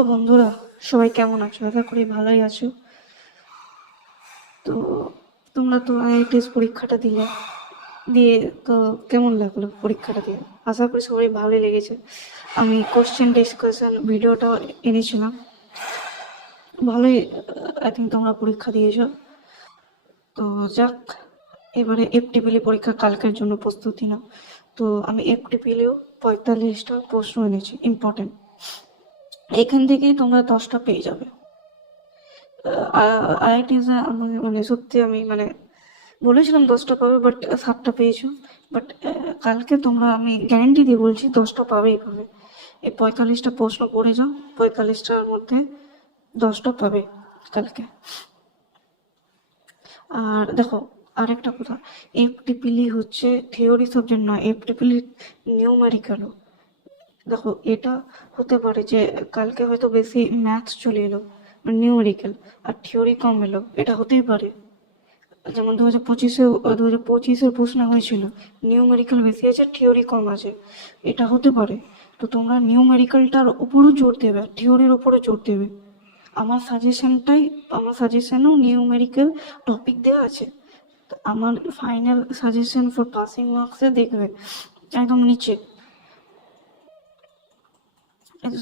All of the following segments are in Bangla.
হ্যালো বন্ধুরা, সবাই কেমন আছো? আশা করি ভালোই আছো। তো তোমরা তো আইআইটিএস পরীক্ষাটা দিয়ে তো কেমন লাগলো পরীক্ষাটা দিয়ে? আশা করি সবাই ভালোই লেগেছে। আমি কোশ্চেন ডিসকাশন ভিডিওটাও এনেছিলাম, ভালোই। আই থিঙ্ক তোমরা পরীক্ষা দিয়েছো। তো যাক, এবারে এফটিপিএল পরীক্ষা কালকের জন্য প্রস্তুতি নাও। তো আমি এফটিপিএলেও 45টা প্রশ্ন এনেছি ইম্পর্টেন্ট। এখান থেকেই তোমরা 10টা পেয়ে যাবে। আইআইটিস আমাকে মানে সত্যি আমি মানে বলেছিলাম 10টা পাবে, বাট 7টা পেয়েছো। বাট কালকে তোমরা, আমি গ্যারেন্টি দিয়ে বলছি, 10টা পাবেই পাবে। এই 45টা প্রশ্ন পড়ে যাও, 45টার মধ্যে 10টা পাবে কালকে। আর দেখো, আরেকটা কথা, এফটিপিএল হচ্ছে থিওরি সাবজেক্ট নয়, এফটিপিএল নিউমেরিক্যালও। দেখো, এটা হতে পারে যে কালকে হয়তো বেশি ম্যাথস চলে এলো, নিউমেরিক্যাল, আর থিওরি কম এলো, এটা হতেই পারে। যেমন 2025-এর প্রশ্ন হয়েছিল নিউমেরিক্যাল বেশি আছে, থিওরি কম আছে, এটা হতে পারে। তো তোমরা নিউমেরিক্যালটার উপরও জোর দেবে, থিওরির উপরে জোর দেবে। আমার সাজেশনেও নিউমেরিক্যাল টপিক দেওয়া আছে। তো আমার ফাইনাল সাজেশন ফর পাসিং মার্কসে দেখবে একদম নিচে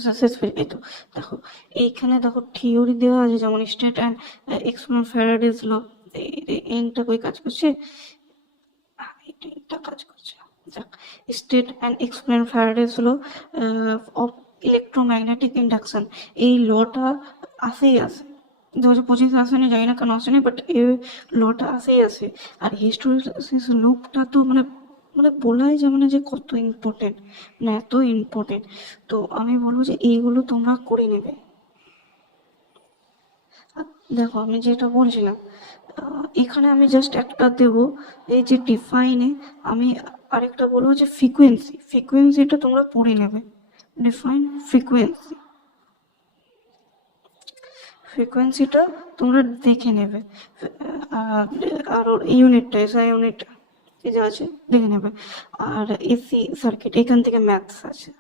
সাকসেসফুল। এই তো দেখো, এইখানে দেখো থিওরি দেওয়া আছে, যেমন state and explain Faraday's law. এইটা কই কাজ করছে? এটা কাজ করছে। যাক, state and explain Faraday's law of electromagnetic induction, এই লটা আসেই আসে। 2025 আসেনি, জানি না কেন আসেনি, বাট এই লটা আসেই আসে। আর হিস্টোরিসিস লুপটা তো মানে মানে বলাই যাবে না যে কত ইম্পর্টেন্ট, মানে এত ইম্পর্টেন্ট। তো আমি বলবো যে এইগুলো তোমরা করে নেবে। দেখো, আমি যেটা বলছিলাম, এখানে আমি জাস্ট একটা দেব, এই যে ডিফাইনে আমি আরেকটা বলবো যে ফ্রিকোয়েন্সিটা তোমরা পড়ে নেবে। ডিফাইন ফ্রিকোয়েন্সিটা তোমরা দেখে নেবে। আর ওর ইউনিটটা, এসআই ইউনিট এই যে আছে, দেখে নেবে। আর এসি সার্কিট, এখান থেকে ম্যাথস আছে।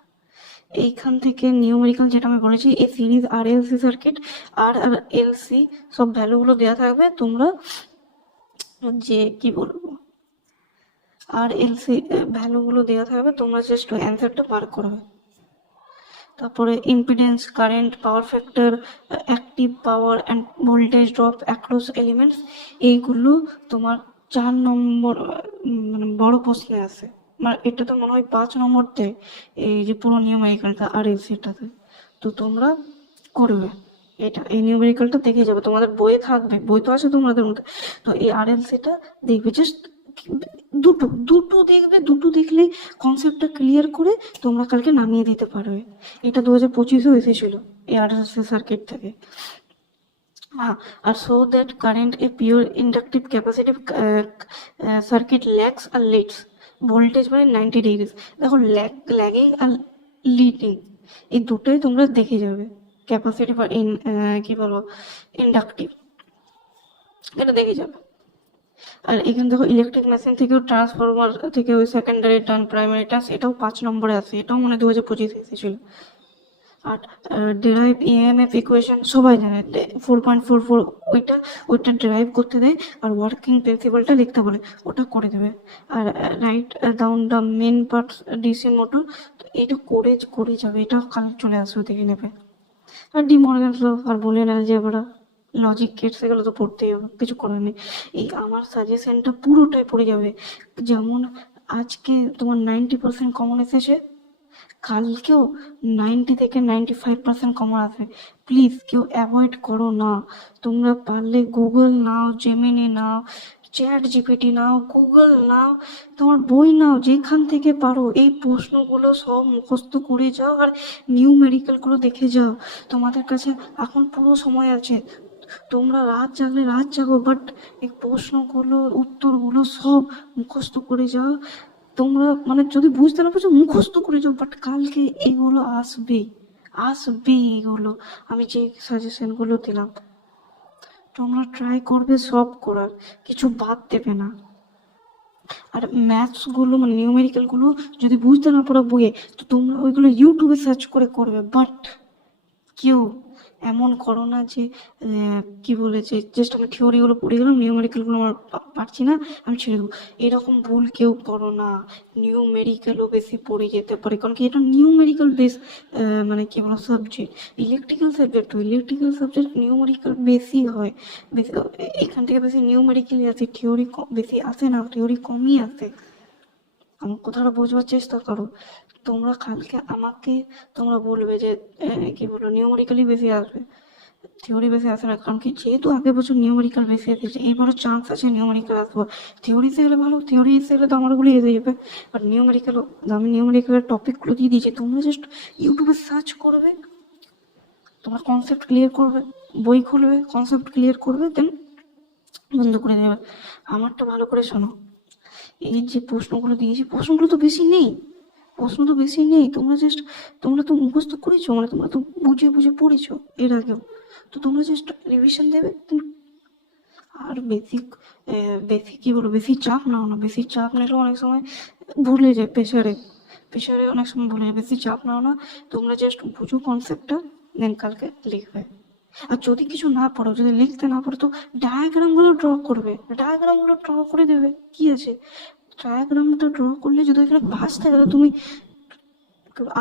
এইখান থেকে নিউমেরিক্যাল, যেটা আমি বলেছি, এই সিরিজ আর এলসি সার্কিট, আর এলসি সব ভ্যালুগুলো দেওয়া থাকবে। তোমরা যে কি বলবো, আর এলসি ভ্যালুগুলো দেওয়া থাকবে, তোমরা জাস্ট অ্যান্সারটা বার করবে। তারপরে impedance, current, power factor, active power and voltage drop across elements, এইগুলো তোমার 4 নম্বর মানে বড় প্রশ্নে আছে। মানে এটা তো মনে হয় 5 নম্বরতে, এই যে পুরো নিউমেরিক্যালটা আর এলসিটাতে। তো তোমরা করবে এটা, এই নিউমেরিক্যালটা দেখে যাবে, তোমাদের বইয়ে থাকবে, বই তো আছে তোমাদের মধ্যে। তো এই আর এলসিটা দেখবে, জাস্ট দুটো দুটো দেখবে, দুটো দেখলে কনসেপ্টটা ক্লিয়ার করে তোমরা কালকে নামিয়ে দিতে পারবে। এটা 2025-এও এসেছিল এই আরএলসি সার্কিট থেকে। হ্যাঁ, আর so that current a pure inductive capacitive circuit lags আর লিডস ভোল্টেজ বাই 90 ডিগ্রিজ। দেখো, ল্যাগিং আর লিডিং, এই দুটোই তোমরা দেখে যাবে। ক্যাপাসিটিভ আর কি বলবো, ইন্ডাকটিভ, এটা দেখে যাবে। আর এখানে দেখো, ইলেকট্রিক মেশিন থেকেও, ট্রান্সফরমার থেকে ওই সেকেন্ডারি টার্ন, প্রাইমারি টার্ন, এটাও 5 নম্বরে আসে, এটাও মানে 2025 এসেছিল। আর ডেরাইভ ইএমএফ ইকুয়েশন সবাই জানে, 4.44, ওইটা ডেরাইভ করতে দেয়, আর ওয়ার্কিং প্রিন্সিপালটা লিখতে বলে, ওটা করে দেবে। আর write down the main parts DC motor, তো এটা করে যাবে, এটা কাল চলে আসবে, দেখে নেবে। আর ডি মর্গানস ল, আর বলে না যে আমরা লজিক গেটস, এগুলো তো পড়তেই হবে, কিছু করার নেই। এই আমার সাজেশনটা পুরোটাই পড়ে যাবে। যেমন আজকে তোমার 90% কমন এসেছে, কালকেও 90 থেকে 95% কমন আসবে। প্লিজ কেউ অ্যাভয়েড করো না। তোমরা পারলে গুগল নাও, জেমিনি নাও, চ্যাট জিপিটি নাও, গুগল নাও, তোমার বই নাও, যেখান থেকে পারো এই প্রশ্নগুলো সব মুখস্থ করে যাও, আর নিউমেরিক্যালগুলো দেখে যাও। তোমাদের কাছে এখন পুরো সময় আছে, তোমরা রাত জাগলে রাত জাগো, বাট এই প্রশ্নগুলো, উত্তরগুলো সব মুখস্থ করে যাও। তোমরা মানে যদি বুঝতে না পারছো, মুখস্থ করে যাও, বাট কালকে এগুলো আসবে, এগুলো আমি যে সাজেশনগুলো দিলাম, তোমরা ট্রাই করবে সব করার, কিছু বাদ দেবে না। আর ম্যাথসগুলো মানে নিউমেরিক্যালগুলো যদি বুঝতে না পারো বইয়ে, তো তোমরা ওইগুলো ইউটিউবে সার্চ করে করবে, বাট কেউ এমন করো না যে কি বলেছে, জাস্ট আমি থিওরিগুলো পড়ে গেলাম, নিউমেরিক্যালগুলো আমার পারছি না, আমি ছেড়ে দেবো। এরকম ভুল কেউ করো না। নিউমেরিক্যালও বেশি পড়ে যেতে পারে, কারণ কি এটা নিউমেরিক্যাল বেস, মানে কি বলো সাবজেক্ট। ইলেকট্রিক্যাল সাবজেক্ট, তো ইলেকট্রিক্যাল সাবজেক্ট নিউমেরিক্যাল বেশি হয়, বেশি। এখান থেকে বেশি নিউমেরিক্যালই আসে, থিওরি বেশি আসে না, থিওরি কমই আসে। আমার কথাটা বোঝবার চেষ্টা করো। তোমরা কালকে আমাকে তোমরা বলবে যে কি বলবো নিউমেরিক্যালি বেশি আসবে, থিওরি বেশি আসে না, কারণ কি যেহেতু আগের বছর নিউমেরিক্যাল বেশি এসেছে, এইবারও চান্স আছে নিউমেরিক্যাল আসবো। থিওরি এসে গেলে ভালো, থিওরি এসে গেলে তো আমারগুলো এসে যাবে। আর নিউমেরিক্যালও, আমি নিউমেরিক্যালের টপিকগুলো দিয়ে দিয়েছি, তোমরা জাস্ট ইউটিউবে সার্চ করবে, তোমরা কনসেপ্ট ক্লিয়ার করবে, বই খুলবে, কনসেপ্ট ক্লিয়ার করবে, দেন বন্ধ করে দেবে। আমারটা ভালো করে শোনো। এই যে প্রশ্নগুলো দিয়েছি, প্রশ্নগুলো তো বেশি নেই, প্রশ্ন তো বেশি নেই। তোমরা তো মুখস্থ করেছো, মানে তোমরা তো বুঝে বুঝে পড়েছো এর আগেও, তো তোমরা জাস্ট রিভিশন দেবে। আর বেশি বেশি কি বলবো, বেশি চাপ নাও না। বেশি চাপ নিলেও অনেক সময় ভুলে যায়, প্রেশারে অনেক সময় ভুলে যায়। বেশি চাপ নাও না, তোমরা জাস্ট বুঝো কনসেপ্টটা, দেন কালকে লিখবে। আর যদি কিছু না পারো, যদি লিখতে না পারো, তো ডায়াগ্রামগুলো ড্র করবে, ডায়াগ্রামগুলো ড্র করে দেবে, কি আছে। ডায়াগ্রামটা ড্র করলে যদি এখানে ভাঁজ থাকে, তো তুমি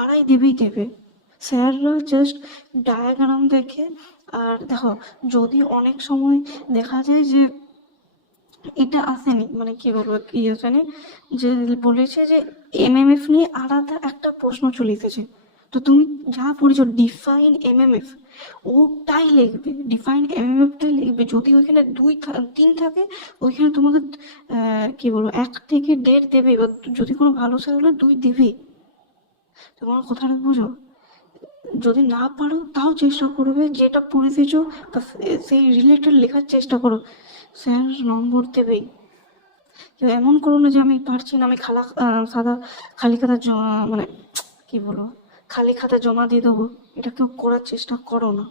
আড়াই দেবে। স্যাররা জাস্ট ডায়াগ্রাম দেখে। আর দেখো, যদি অনেক সময় দেখা যায় যে এটা আসেনি, মানে কি বলবো, কি জানি যে বলেছে যে এমএমএফ নিয়ে আলাদা একটা প্রশ্ন চলে এসেছে, তো তুমি যা পড়েছো ডিফাইন এমএমএফ, ওটাই লিখবে, ডিফাইন এমএমএফটাই লিখবে। যদি ওইখানে 2-3 থাকে, ওইখানে তোমাকে কি বলবো 1 থেকে 1.5 দেবে, এবার যদি কোনো ভালো স্যার হলে 2 দেবেই। তোমার কথাটা বুঝো। যদি না পারো তাও চেষ্টা করবে, যেটা পড়ে এসেছো সেই রিলেটেড লেখার চেষ্টা করো, স্যার নম্বর দেবেই। কেউ এমন করো না যে আমি পারছি না, আমি খালি খাতা মানে কি বলবো, খালি খাতা জমা দিয়ে দেবো, এটা কেউ করার চেষ্টা করো না।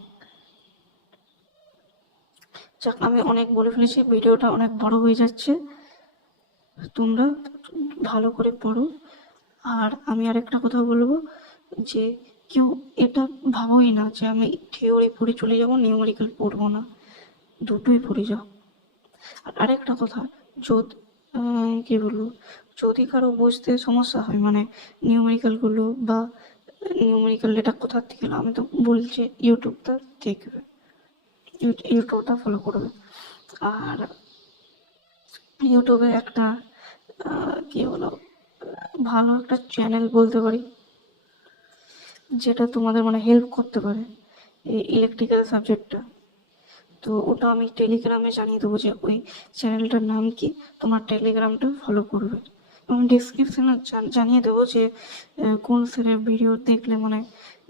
যাক, আমি অনেক বলে ফেলেছি, ভিডিওটা অনেক বড় হয়ে যাচ্ছে। তোমরা ভালো করে পড়ো। আর আমি আরেকটা কথা বলবো, যে কেউ এটা ভাবোই না যে আমি থিওরি পড়ে চলে যাবো, নিউমেরিক্যাল পড়বো না, দুটোই পড়ে যাও। আর আরেকটা কথা, যদি কি বলবো, যদি কারো বুঝতে সমস্যা হয়, মানে নিউমেরিক্যালগুলো বা নিউমেরিক্যাল এটা কোথার থেকে এলো, আমি তো বলছি ইউটিউবটা দেখবে, ইউটিউবটা ফলো করবে। আর ইউটিউবে একটা কি বলো, ভালো একটা চ্যানেল বলতে পারি, যেটা তোমাদের মানে হেল্প করতে পারে এই ইলেকট্রিক্যাল সাবজেক্টটা। তো ওটা আমি টেলিগ্রামে জানিয়ে দেবো যে ওই চ্যানেলটার নাম কি, তোমার টেলিগ্রামটা ফলো করবে। এবং ডিসক্রিপশনে জানিয়ে দেবো যে কোন স্যারের ভিডিও দেখলে মানে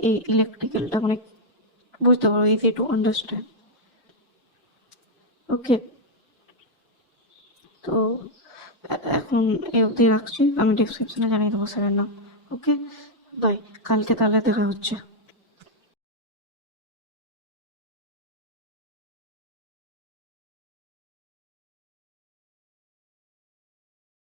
এই ইলেকট্রিক্যালটা মানে বুঝতে পারো, ইজি টু আন্ডারস্ট্যান্ড। ওকে, তো এখন এই অবধি রাখছি, আমি ডিসক্রিপশনে জানিয়ে দেবো স্যারের নাম। ওকে, বাই, কালকে তাহলে দেখা হচ্ছে।